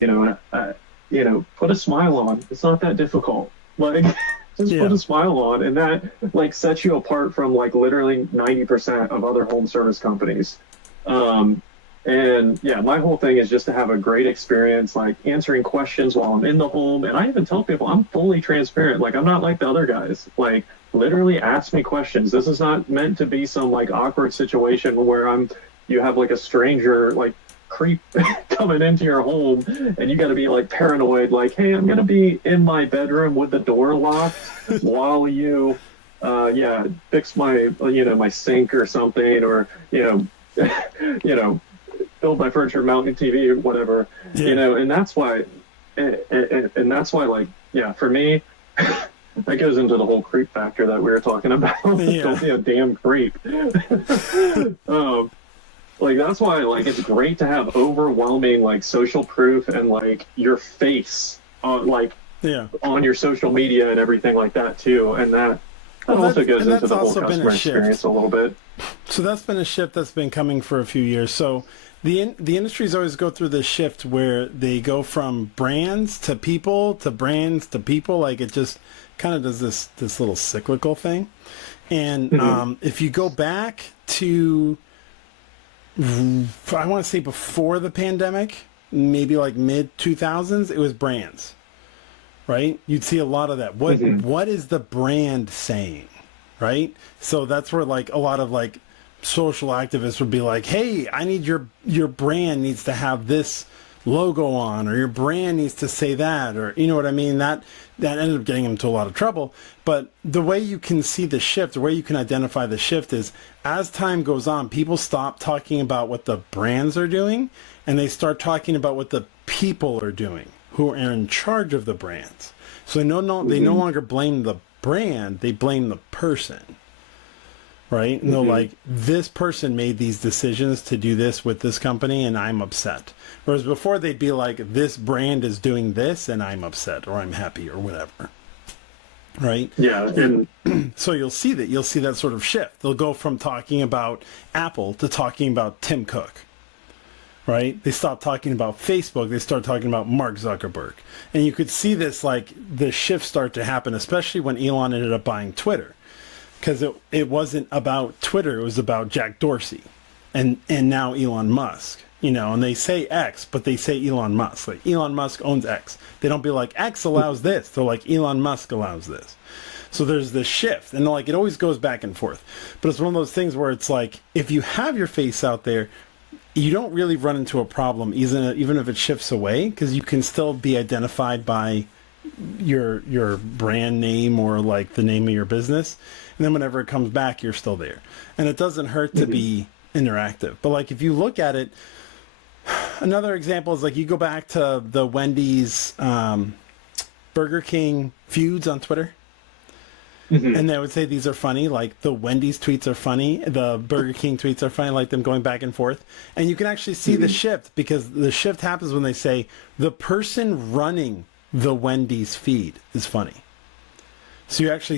you know, put a smile on. It's not that difficult. Like, just put Yeah. a smile on, and that like sets you apart from like literally 90% of other home service companies. Um, and yeah, my whole thing is just to have a great experience, like answering questions while I'm in the home. And I even tell people I'm fully transparent. Like, I'm not like the other guys. Like, literally ask me questions. This is not meant to be some like awkward situation where you have like a stranger like creep coming into your home and you got to be like paranoid, like, hey, I'm gonna be in my bedroom with the door locked while you yeah, fix my my sink or something, or you know build my furniture, mount a TV or whatever. Yeah. And that's why and that's why, like, yeah, for me, that goes into the whole creep factor that we were talking about. Don't Yeah. be a damn creep. um like, that's why, like, it's great to have overwhelming like social proof and like your face on, like, Yeah. on your social media and everything like that too. And that Well, also goes and into that's the whole also been a customer experience shift. a little bit. So that's been a shift that's been coming for a few years. So the industries always go through this shift where they go from brands to people to brands to people. Like it just kind of does this little cyclical thing. And Hmm. if you go back to, I want to say before the pandemic, maybe like mid 2000s, it was brands, right? You'd see a lot of that. Hmm. What is the brand saying, right? So that's where like a lot of like social activists would be like, "Hey, I need your brand needs to have this logo on, or your brand needs to say that, or you know what I mean." That ended up getting into a lot of trouble. But the way you can see the shift, the way you can identify the shift is as time goes on, people stop talking about what the brands are doing and they start talking about what the people are doing who are in charge of the brands. So they no Hmm. longer blame the brand, they blame the person, right? And they're Hmm. like, this person made these decisions to do this with this company and I'm upset. Whereas before they'd be like, this brand is doing this and I'm upset or I'm happy or whatever. Right. Yeah, And and so you'll see that sort of shift. They'll go from talking about Apple to talking about Tim Cook, right? They stopped talking about Facebook. They start talking about Mark Zuckerberg. And you could see this, like, the shift start to happen, especially when Elon ended up buying Twitter. Because it wasn't about Twitter. It was about Jack Dorsey and now Elon Musk. And they say X, but they say Elon Musk. Like, Elon Musk owns X. They don't be like, X allows this. They're like, Elon Musk allows this. So there's this shift. And, like, it always goes back and forth. But it's one of those things where it's like, if you have your face out there, you don't really run into a problem, even if it shifts away, because you can still be identified by your brand name or like the name of your business, and then whenever it comes back you're still there, and it doesn't hurt to mhm. be interactive. But like if you look at it, another example is like you go back to the Wendy's Burger King feuds on Twitter, Mhm. and they would say these are funny, like the Wendy's tweets are funny, the Burger King tweets are funny, like them going back and forth. And you can actually see the Mhm. shift because the shift happens when they say the person running the Wendy's feed is funny. So you actually